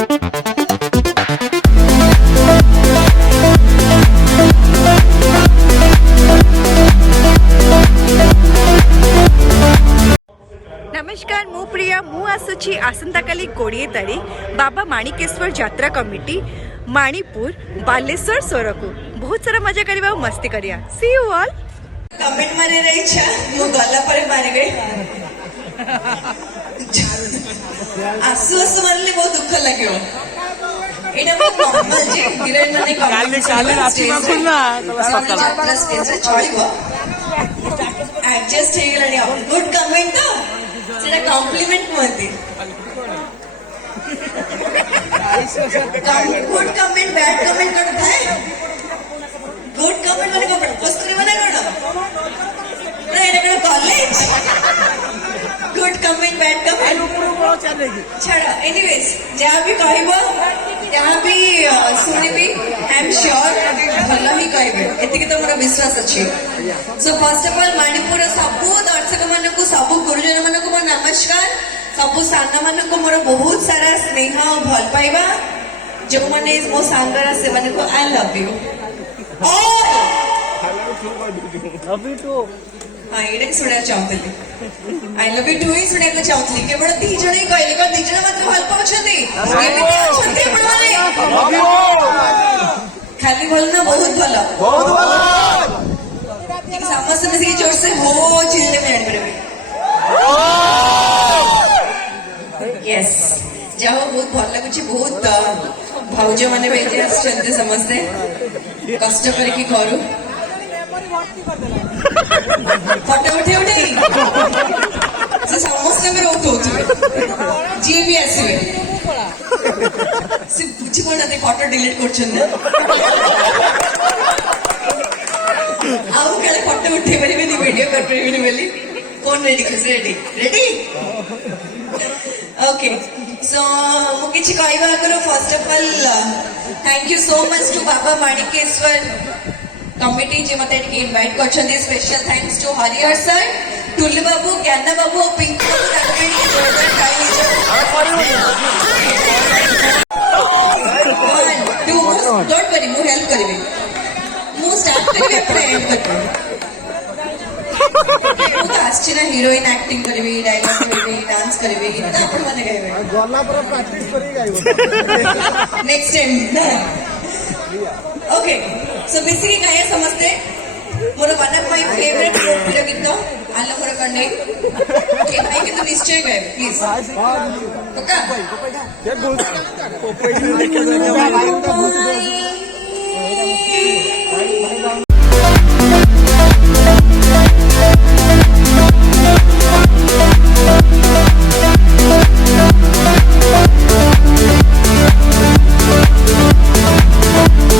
नमस्कार मु प्रिया मु आसुची आसंता काली 20 तारीख बाबा माणिकेश्वर यात्रा कमिटी माणीपुर बालेश्वर सोर को बहुत सारा मजा करवा मस्ती करिया सी यू ऑल कमेंट मारे रही छा मु गला पर मारबे आसु आसु मारले बहुत दुख लागियो एटा बहुत नॉर्मल जे हिरोइन माने कमेंट काले राती माखुन ना यात्रा स्टेज रे चलिबो एडजस्ट हे गेलानी गुड कमेंट तो सेटा कॉम्प्लीमेंट मते गुड कमेंट बैड कमेंट करता है गुड कमेंट माने को प्रपोज करबा ना कोन ना एटा college good comment bad comment छाड़ा एनीवेज जहाँ भी कहबो जहाँ भी सुनिबी आई एम श्योर भल ही कहबे एतिक तो मोर विश्वास अछि so first of all Manipur सबु दर्शक मानकु सबु गुरुजन मानकु मोर नमस्कार सबु साना मानकु मोर बहुत सारा स्नेह और भल पाइबा जो माने मो सांगरा से मानकु I love you all love you too हाँ ये सुना चाहती आई लव यू टू ही सुना चाहती केवल दी जण ही कहले को दी जण मात्र भल पाउछथि केमिति अछथि आपण खाली भल ना बहुत भल समस्त मिसी जोर से हो चिल्ले में एंड करबे यस जाओ बहुत भल लागुची बहुत भाउज माने बेजे आछन्ते समस्ते कष्ट करके करू फटो उठे उठे से समस्त में रोक होतबे जी भी आसीबे से बुझी कोना दे फोटो डिलीट करछन ना आउ केले फोटो उठे परिबे नी वीडियो कर परिबे नी बोली कोन रेडी खुश रेडी ओके सो मु किछि कहबा करो first of all thank you so much to Baba Manikeshwar committee जे मते इनवाइट करछन special thanks to Harihar sir Tullu Babu Gyana Babu pink don't worry मु हेल्प करिवे मु स्टार्ट करिवे अपने एंड करबे मु तो आछिना हीरोइन एक्टिंग करिवे डायलॉग करिवे डांस करिवे इतना अपन माने गाइबे गला पर प्रैक्टिस करी गाइबो next time okay so basically क्या समझते more one of my favourite लोकप्रिय गीत आलो मोर कन्ने के भाई के तो निश्चय गए प्लीज पक्का